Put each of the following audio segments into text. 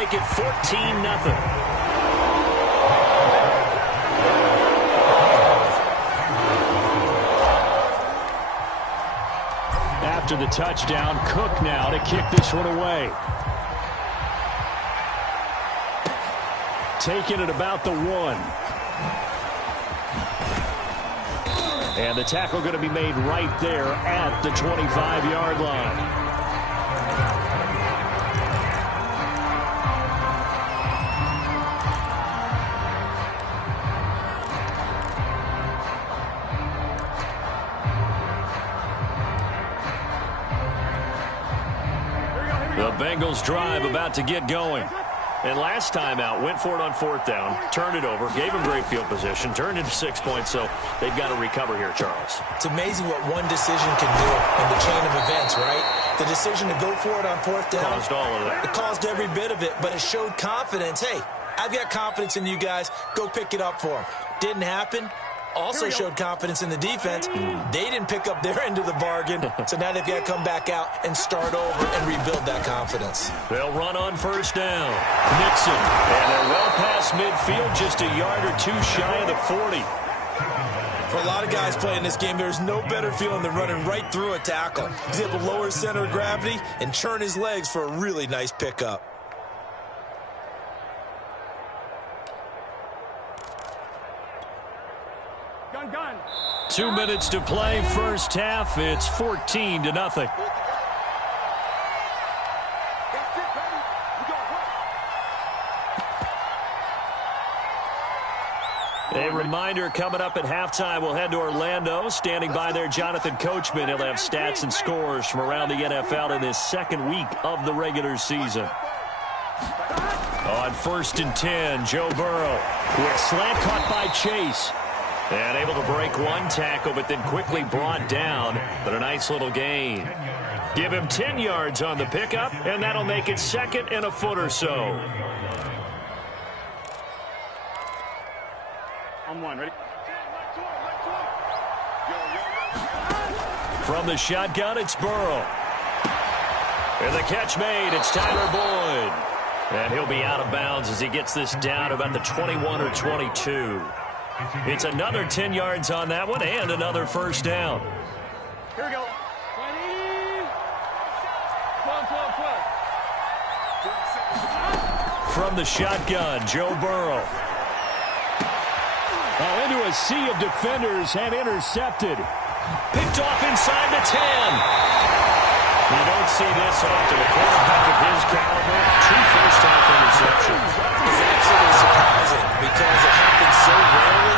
make it 14-0. After the touchdown, Cook now to kick this one away. Taking it about the 1. And the tackle going to be made right there at the 25-yard line. The Bengals drive about to get going. And last time out, went for it on 4th down, turned it over, gave them great field position, turned into 6 points, so they've got to recover here, Charles. It's amazing what one decision can do in the chain of events, right? The decision to go for it on 4th down. Caused all of that. It caused every bit of it, but it showed confidence. Hey, I've got confidence in you guys. Go pick it up for them. Didn't happen. Also showed confidence in the defense. They didn't pick up their end of the bargain, so now they've got to come back out and start over and rebuild that confidence. They'll run on 1st down. Nixon, and they're well past midfield, just a yard or 2 shy of the 40. For a lot of guys playing this game, there's no better feeling than running right through a tackle. He's able to lower his center of gravity and churn his legs for a really nice pickup. Gun. 2 minutes to play, first half. It's 14-0. A reminder coming up at halftime, we'll head to Orlando. Standing by there, Jonathan Coachman. He'll have stats and scores from around the NFL in this second week of the regular season. On 1st and 10, Joe Burrow. Quick slant caught by Chase. And able to break one tackle, but then quickly brought down. But a nice little gain. Give him 10 yards on the pickup, and that'll make it 2nd and a foot or so. On 1, ready? From the shotgun, it's Burrow. And the catch made, it's Tyler Boyd. And he'll be out of bounds as he gets this down about the 21 or 22. It's another 10 yards on that one and another 1st down. Here we go. 20. 12. From the shotgun, Joe Burrow. Oh, into a sea of defenders and intercepted. Picked off inside the 10. You don't see this often. A quarterback of his caliber, 2 first-half interceptions. It's absolutely surprising because it happens so rarely.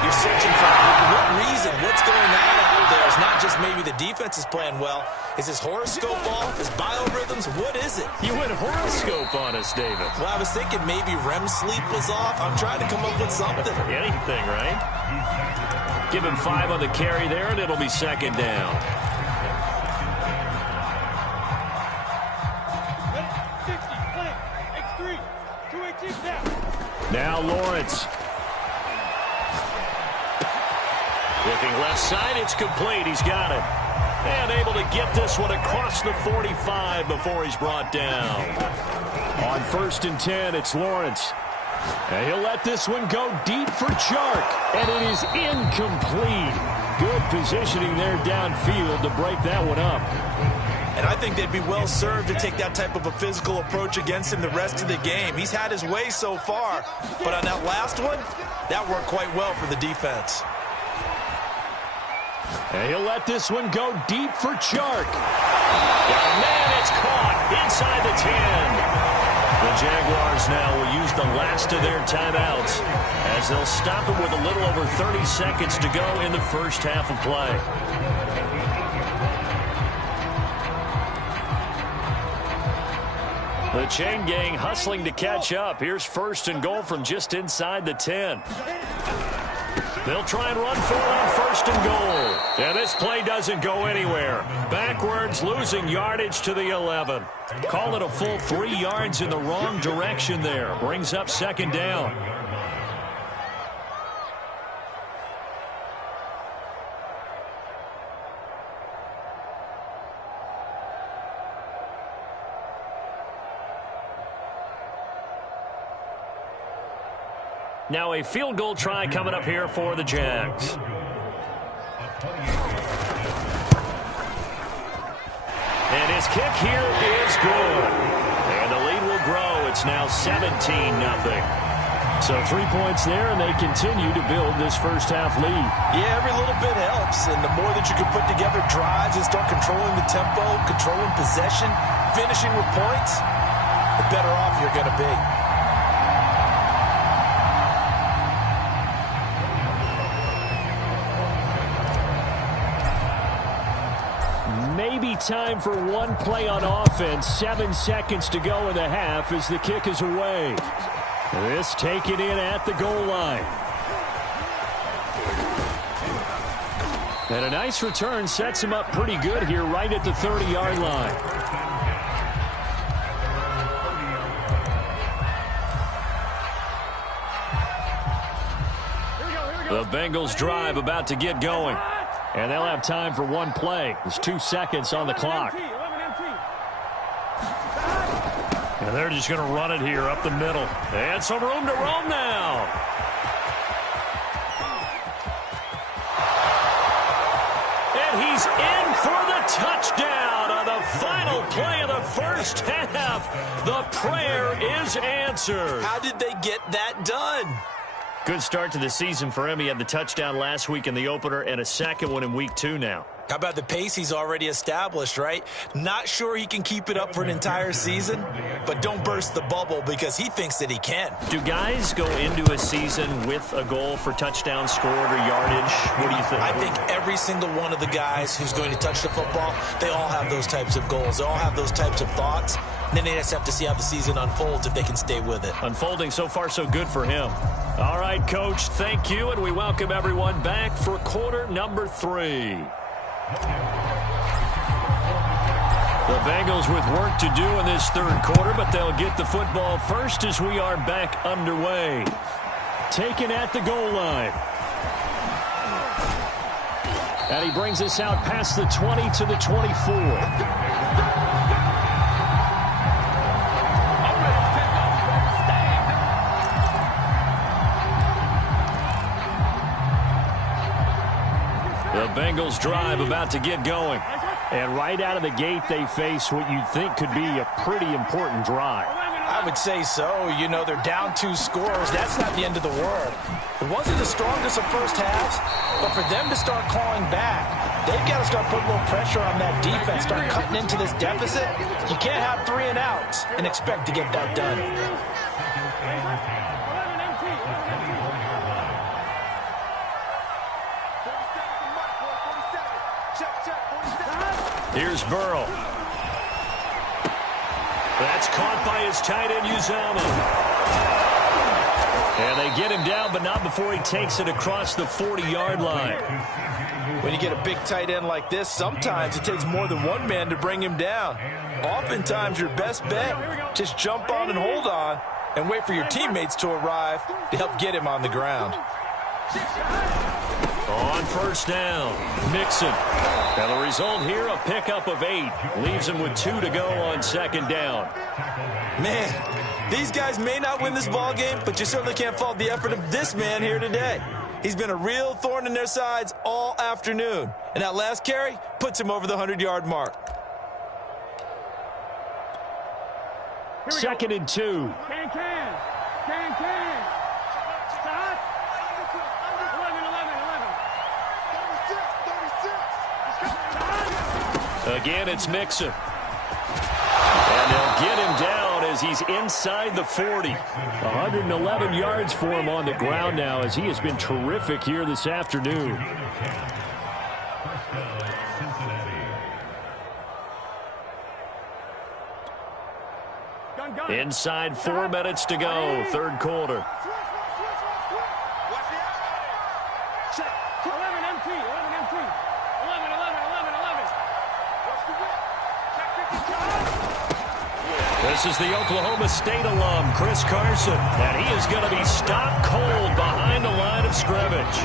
You're searching for what reason, what's going on out there. It's not just maybe the defense is playing well. Is this horoscope off? Is biorhythms? What is it? You went horoscope on us, David. Well, I was thinking maybe REM sleep was off. I'm trying to come up with something. Anything, right? Give him 5 on the carry there, and it'll be 2nd down. Now Lawrence. Looking left side, it's complete. He's got it. And able to get this one across the 45 before he's brought down. On 1st and 10, it's Lawrence. And he'll let this one go deep for Chark. And it is incomplete. Good positioning there downfield to break that one up. And I think they'd be well served to take that type of a physical approach against him the rest of the game. He's had his way so far. But on that last one, that worked quite well for the defense. And he'll let this one go deep for Chark. And man, it's caught inside the 10. The Jaguars now will use the last of their timeouts as they'll stop it with a little over 30 seconds to go in the first half of play. The chain gang hustling to catch up. Here's 1st and goal from just inside the 10. They'll try and run for it on 1st and goal. And this play doesn't go anywhere. Backwards, losing yardage to the 11. Call it a full 3 yards in the wrong direction there. Brings up 2nd down. Now a field goal try coming up here for the Jags. And his kick here is good. And the lead will grow. It's now 17-0. So 3 points there, and they continue to build this first-half lead. Yeah, every little bit helps. And the more that you can put together drives and start controlling the tempo, controlling possession, finishing with points, the better off you're going to be. Maybe time for one play on offense. 7 seconds to go in the half as the kick is away. This taken in at the goal line. And a nice return sets him up pretty good here right at the 30-yard line. The Bengals drive about to get going. And they'll have time for one play. There's 2 seconds on the clock. And they're just going to run it here up the middle. And some room to roam now. And he's in for the touchdown on the final play of the first half. The prayer is answered. How did they get that done? Good start to the season for him. He had the touchdown last week in the opener and a second one in week 2 now. How about the pace he's already established, right? Not sure he can keep it up for an entire season, but don't burst the bubble because he thinks that he can. Do guys go into a season with a goal for touchdown scored or yardage? What do you think? I think every single one of the guys who's going to touch the football, they all have those types of goals. They all have those types of thoughts. And then they just have to see how the season unfolds if they can stay with it. Unfolding so far so good for him. All right, Coach, thank you, and we welcome everyone back for quarter number 3. The Bengals with work to do in this third quarter, but they'll get the football first as we are back underway. Taken at the goal line. And he brings us out past the 20 to the 24. The Bengals drive about to get going. And right out of the gate, they face what you'd think could be a pretty important drive. I would say so. You know, they're down 2 scores. That's not the end of the world. It wasn't the strongest of first halves, but for them to start clawing back, they've got to start putting a little pressure on that defense, start cutting into this deficit. You can't have 3 and outs and expect to get that done. Here's Burrow. That's caught by his tight end, Uzama. And they get him down, but not before he takes it across the 40-yard line. When you get a big tight end like this, sometimes it takes more than one man to bring him down. Oftentimes, your best bet, just jump on and hold on and wait for your teammates to arrive to help get him on the ground. On first down, Mixon. And the result here, a pickup of 8. Leaves him with 2 to go on second down. Man, these guys may not win this ball game, but you certainly can't fault the effort of this man here today. He's been a real thorn in their sides all afternoon. And that last carry puts him over the 100-yard mark. 2nd and 2. Can. Stop. 11. Again, it's Mixon. And they'll get him down as he's inside the 40. 111 yards for him on the ground now as he has been terrific here this afternoon. Inside 4 minutes to go, third quarter. This is the Oklahoma State alum, Chris Carson, and he is going to be stopped cold behind the line of scrimmage.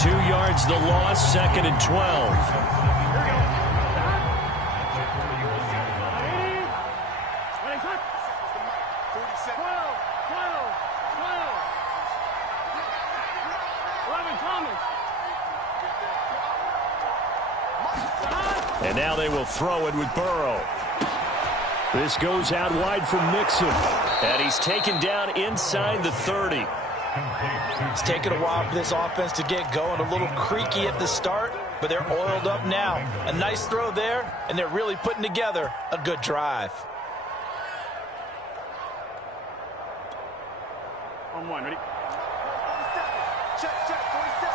2 yards the loss, 2nd and 12. And now they will throw it with Burrow. This goes out wide for Mixon. And he's taken down inside the 30. It's taken a while for this offense to get going. A little creaky at the start, but they're oiled up now. A nice throw there, and they're really putting together a good drive. On one, ready? Check, 47.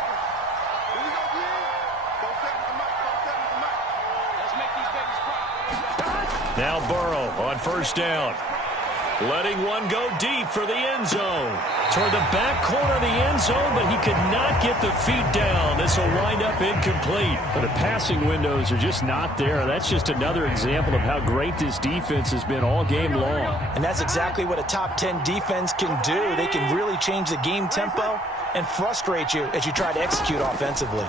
Here we go, again. 4 seconds to Mike, 4 seconds to Mike. Let's make these babies cry. Now Burrow on first down. Letting one go deep for the end zone. Toward the back corner of the end zone, but he could not get the feet down. This will wind up incomplete. But the passing windows are just not there. That's just another example of how great this defense has been all game long. And that's exactly what a top 10 defense can do. They can really change the game tempo and frustrate you as you try to execute offensively.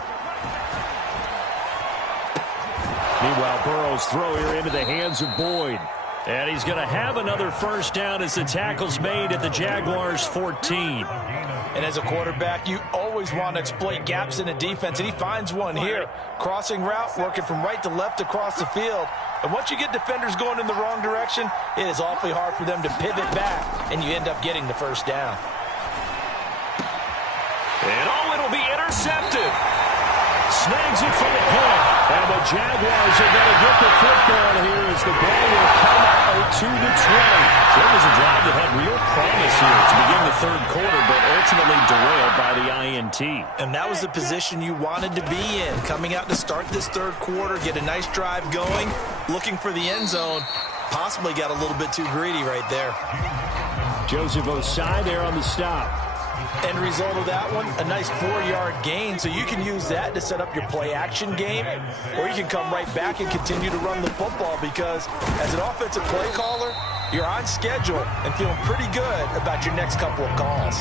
Meanwhile, Burrow's throw here into the hands of Boyd. And he's going to have another first down as the tackle's made at the Jaguars' 14. And as a quarterback, you always want to exploit gaps in a defense, and he finds one here. Crossing route, working from right to left across the field. And once you get defenders going in the wrong direction, it is awfully hard for them to pivot back, and you end up getting the first down. And it'll be intercepted. Snags it from the point. And the Jaguars are going to get the football here as the ball will come out to the 20. So it was a drive that had real promise here to begin the third quarter, but ultimately derailed by the INT. And that was the position you wanted to be in. Coming out to start this third quarter, get a nice drive going, looking for the end zone. Possibly got a little bit too greedy right there. Joseph Osai there on the stop. End result of that one, a nice 4-yard gain, so you can use that to set up your play-action game, or you can come right back and continue to run the football because as an offensive play caller, you're on schedule and feeling pretty good about your next couple of calls.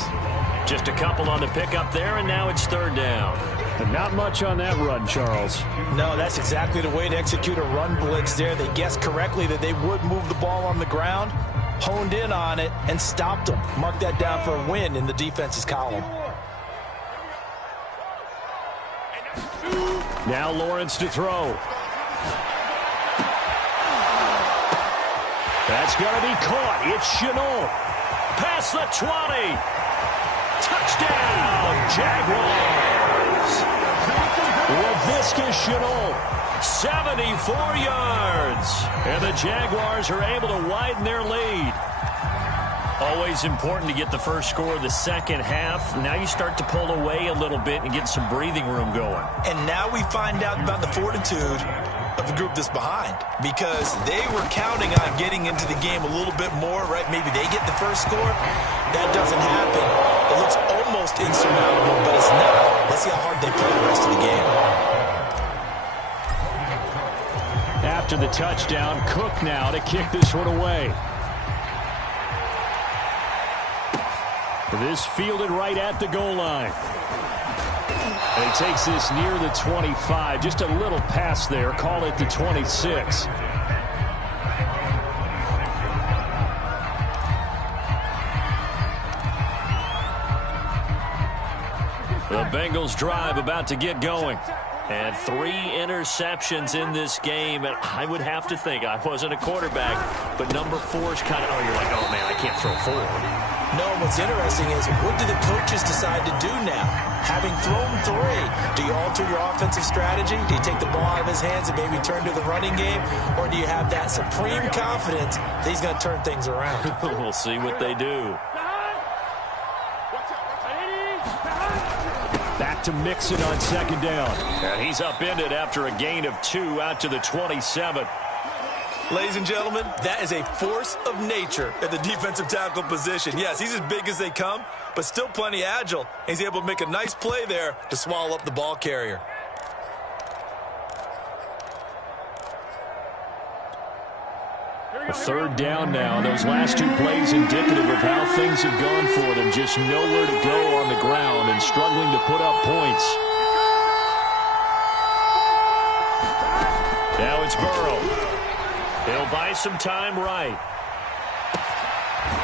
Just a couple on the pickup there, and now it's third down. And not much on that run, Charles. No, that's exactly the way to execute a run blitz there. They guessed correctly that they would move the ball on the ground, honed in on it, and stopped them. Mark that down for a win in the defense's column. Now Lawrence to throw. That's going to be caught. It's Chenault. Past the 20. Touchdown, Jaguars. Laviska Chenault, 74 yards. And the Jaguars are able to widen their lead. Always important to get the first score of the second half. Now you start to pull away a little bit and get some breathing room going. And now we find out about the fortitude of the group that's behind, because they were counting on getting into the game a little bit more, right? Maybe they get the first score. That doesn't happen. It looks almost insurmountable, but it's not. Let's see how hard they play the rest of the game. After the touchdown, Cook now to kick this one away. This fielded right at the goal line. And he takes this near the 25. Just a little pass there. Call it the 26. The Bengals drive about to get going. And 3 interceptions in this game. And I would have to think, I wasn't a quarterback, but number 4 is kind of, oh, you're like, oh, man, I can't throw 4. No, what's interesting is, what do the coaches decide to do now? Having thrown 3, do you alter your offensive strategy? Do you take the ball out of his hands and maybe turn to the running game? Or do you have that supreme confidence that he's going to turn things around? We'll see what they do. Back to Mixon on second down. And he's upended after a gain of 2 out to the 27. Ladies and gentlemen, that is a force of nature at the defensive tackle position. Yes, he's as big as they come, but still plenty agile. He's able to make a nice play there to swallow up the ball carrier. A third down now. Those last 2 plays indicative of how things have gone for them. Just nowhere to go on the ground and struggling to put up points. Now it's Burrow. He'll buy some time right.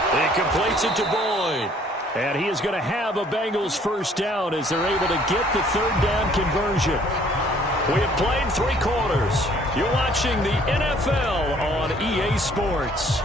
He completes it to Boyd. And he is going to have a Bengals first down as they're able to get the third down conversion. We have played 3 quarters. You're watching the NFL on EA Sports.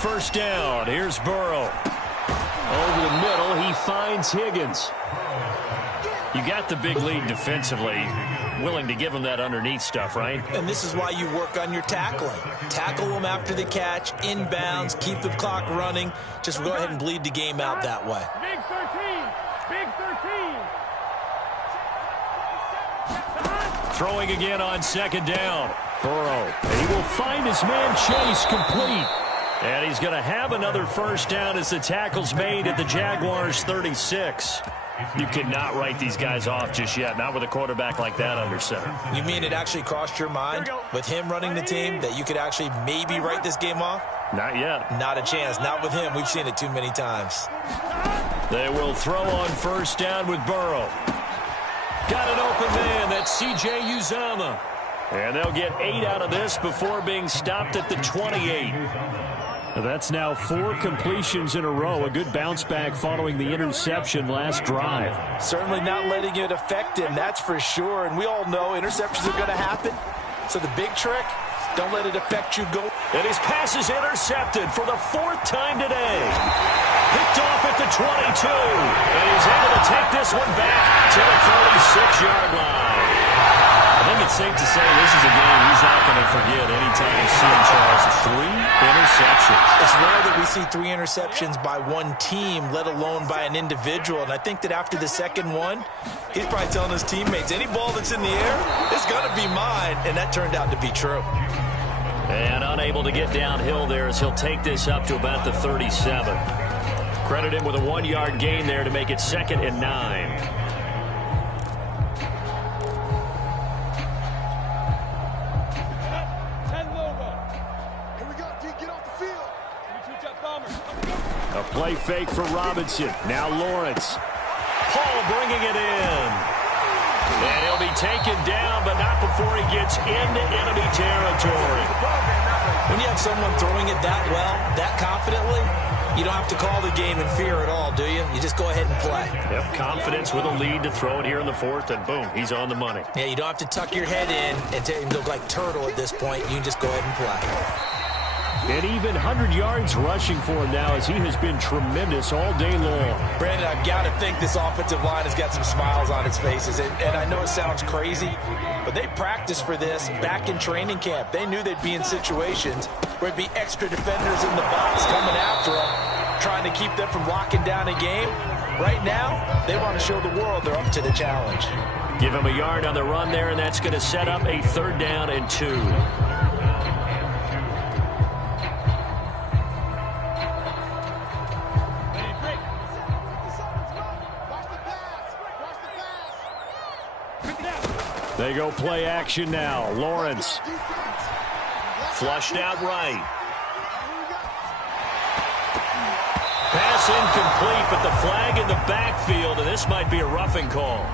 First down. Here's Burrow. Over the middle, he finds Higgins. You got the big lead defensively. Willing to give him that underneath stuff, right? And this is why you work on your tackling. Tackle them after the catch, inbounds, keep the clock running. Just go ahead and bleed the game out that way. Big 13. Big 13. Throwing again on second down. Burrow. And he will find his man Chase complete. And he's going to have another first down as the tackle's made at the Jaguars' 36. You cannot write these guys off just yet, not with a quarterback like that under center. You mean it actually crossed your mind with him running the team that you could actually maybe write this game off? Not yet. Not a chance. Not with him. We've seen it too many times. They will throw on first down with Burrow. Got an open man. That's C.J. Uzomah. And they'll get 8 out of this before being stopped at the 28. That's now 4 completions in a row. A good bounce back following the interception last drive. Certainly not letting it affect him, that's for sure. And we all know interceptions are going to happen. So the big trick, don't let it affect you. Go. And his pass is intercepted for the 4th time today. Picked off at the 22. And he's able to take this one back to the 36-yard line. I think it's safe to say this is a game he's not going to forget anytime soon, Charles. 3 interceptions. It's rare that we see 3 interceptions by one team, let alone by an individual. And I think that after the second one, he's probably telling his teammates, any ball that's in the air, it's going to be mine. And that turned out to be true. And unable to get downhill there as he'll take this up to about the 37. Credit him with a 1-yard gain there to make it 2nd and 9. A play fake for Robinson. Now Lawrence. Paul bringing it in. And he'll be taken down, but not before he gets into enemy territory. When you have someone throwing it that well, that confidently, you don't have to call the game in fear at all, do you? You just go ahead and play. Yep, confidence with a lead to throw it here in the 4th, and boom, he's on the money. Yeah, you don't have to tuck your head in and look like turtle at this point. You can just go ahead and play. And even 100 yards rushing for him now as he has been tremendous all day long. Brandon, I've got to think this offensive line has got some smiles on its faces. And I know it sounds crazy, but they practiced for this back in training camp. They knew they'd be in situations where it'd be extra defenders in the box coming after them, trying to keep them from locking down a game. Right now, they want to show the world they're up to the challenge. Give him a yard on the run there, and that's going to set up a 3rd down and 2. They go play action now. Lawrence. Flushed out right. Pass incomplete, but the flag in the backfield, and this might be a roughing call.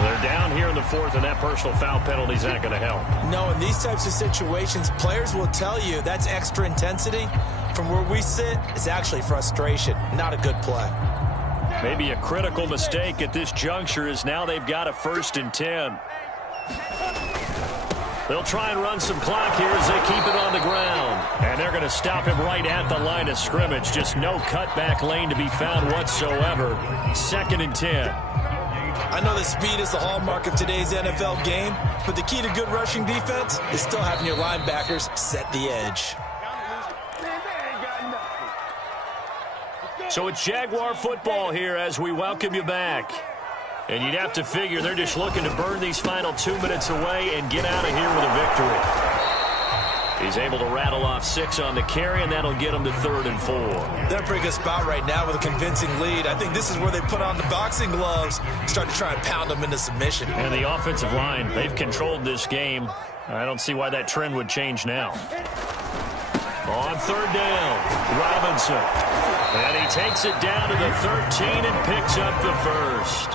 They're down here in the 4th, and that personal foul penalty is not going to help. No, in these types of situations, players will tell you that's extra intensity. From where we sit, it's actually frustration, not a good play. Maybe a critical mistake at this juncture is now they've got a 1st and 10. They'll try and run some clock here as they keep it on the ground. And they're going to stop him right at the line of scrimmage. Just no cutback lane to be found whatsoever. 2nd and 10. I know that speed is the hallmark of today's NFL game, but the key to good rushing defense is still having your linebackers set the edge. So it's Jaguar football here as we welcome you back. And you'd have to figure they're just looking to burn these final 2 minutes away and get out of here with a victory. He's able to rattle off 6 on the carry, and that'll get him to 3rd and 4. They're in a pretty good spot right now with a convincing lead. I think this is where they put on the boxing gloves and start to try and pound them into submission. And the offensive line, they've controlled this game. I don't see why that trend would change now. On 3rd down, Robinson. And he takes it down to the 13 and picks up the first.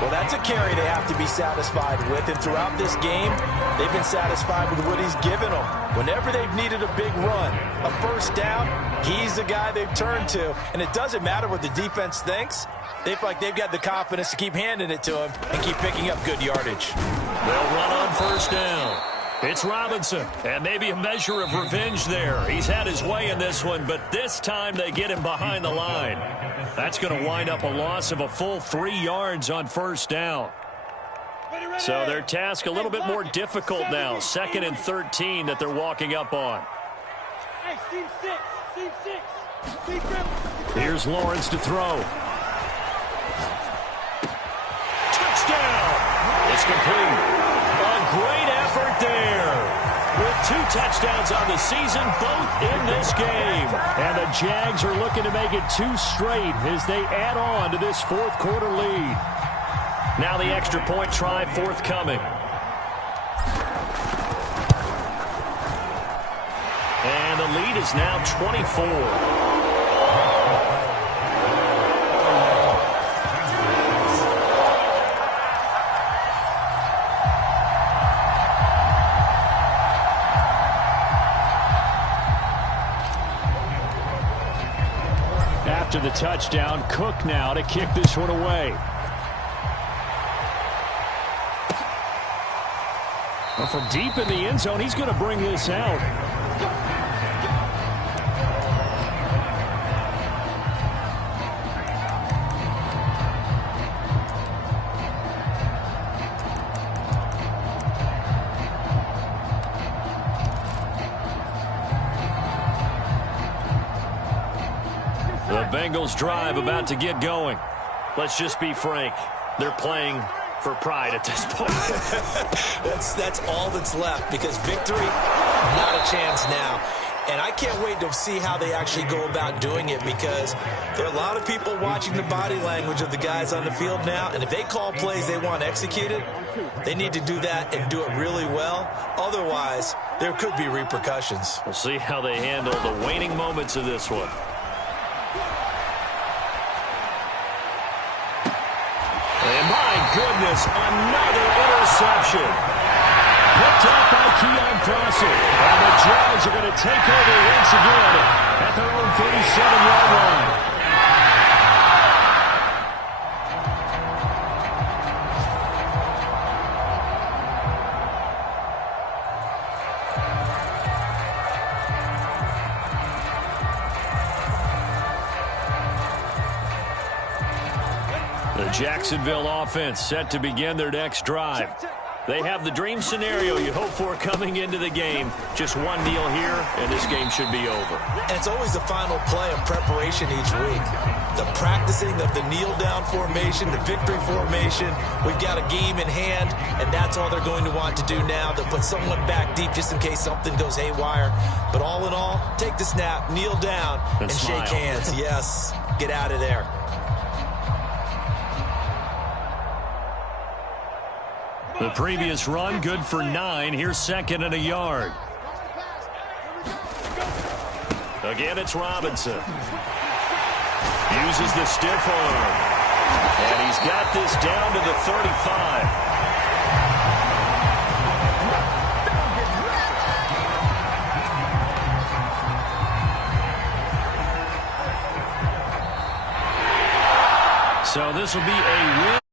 Well, that's a carry they have to be satisfied with. And throughout this game, they've been satisfied with what he's given them. Whenever they've needed a big run, a first down, he's the guy they've turned to. And it doesn't matter what the defense thinks. They feel like they've got the confidence to keep handing it to him and keep picking up good yardage. They'll run on 1st down. It's Robinson, and maybe a measure of revenge there. He's had his way in this one, but this time they get him behind the line. That's going to wind up a loss of a full 3 yards on 1st down. So their task a little bit more difficult now. 2nd and 13 that they're walking up on. Hey, seam 6. Here's Lawrence to throw. Touchdown! It's complete. A great effort there. With 2 touchdowns on the season, both in this game. And the Jags are looking to make it 2 straight as they add on to this 4th quarter lead. Now the extra point try forthcoming. And the lead is now 24. After the touchdown, Cook now to kick this one away. Well, from deep in the end zone, he's going to bring this out. The Bengals drive about to get going. Let's just be frank. They're playing for pride at this point. That's all that's left, because victory, not a chance now. And I can't wait to see how they actually go about doing it, because there are a lot of people watching the body language of the guys on the field now, and if they call plays they want executed, they need to do that and do it really well. Otherwise, there could be repercussions. We'll see how they handle the waning moments of this one. And my goodness, another interception. Picked up by Keon Crossett. And the Jags are going to take over once again at their own 37-yard line. The Jacksonville offense set to begin their next drive. They have the dream scenario you hope for coming into the game. Just one kneel here, and this game should be over. And it's always the final play of preparation each week. The practicing of the kneel-down formation, the victory formation. We've got a game in hand, and that's all they're going to want to do now, to put someone back deep just in case something goes haywire. But all in all, take the snap, kneel down, and shake hands. Yes, get out of there. The previous run, good for 9. Here's 2nd and a yard. Again, it's Robinson. Uses the stiff arm. And he's got this down to the 35. So this will be a win.